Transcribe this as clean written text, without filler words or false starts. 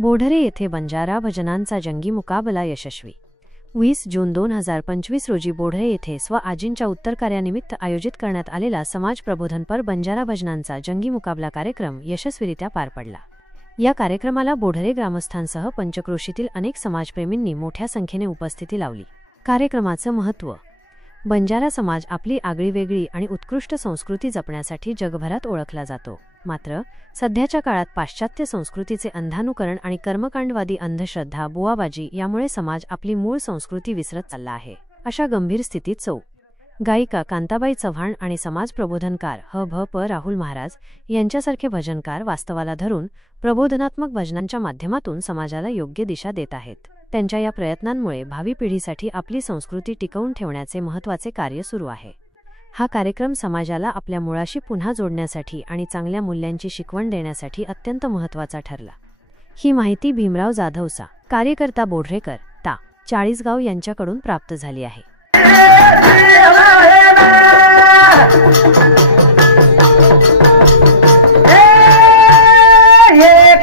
बोढरे येथे बंजारा भजनांचा जंगी मुकाबला यशस्वी। 20 जून 2025 रोजी बोढरे येथे आजींच्या उत्तरकार्यानिमित्त आयोजित करण्यात आलेला समाज प्रबोधनपर बंजारा भजनांचा जंगी मुकाबला कार्यक्रम यशस्वीरित्या पार पडला। या कार्यक्रमाला बोढरे ग्रामस्थांसह पंचक्रोशीतील अनेक समाजप्रेमींनी मोठ्या संख्येने उपस्थिती लावली। कार्यक्रमाचं महत्त्व: बंजारा समाज आपली आगळीवेगळी आणि उत्कृष्ट संस्कृती जपण्यासाठी जगभरात ओळखला जातो। मात्र सध्याच्या काळात पाश्चात्य संस्कृतीचे अंधानुकरण आणि कर्मकांडवादी अंधश्रद्धा बुवाबाजी यामुळे समाज आपली मूळ संस्कृती विसरत चालला आहे। अशा गंभीर स्थितीत गायिका कांताबाई चव्हाण आणि समाज प्रबोधनकार ह.भ.प. राहुल महाराज यांच्यासारखे भजनकार वास्तवाला धरून प्रबोधनात्मक भजनांच्या माध्यमातून समाजाला योग्य दिशा देत आहेत। त्यांच्या या प्रयत्नांमुळे भावी पिढीसाठी आपली संस्कृती टिकवून ठेवण्याचे महत्त्वाचे कार्य सुरू आहे। हा कार्यक्रम समाजाला आपल्या मुळाशी पुन्हा जोडण्यासाठी आणि चांगल्या मूल्यांची शिकवण देण्यासाठी अत्यंत महत्त्वाचा ठरला। ही माहिती भीमराव जाधवसा, कार्यकर्ता बोढरेकर, ता. चाळीसगाव यांच्याकडून प्राप्त झाली आहे। हे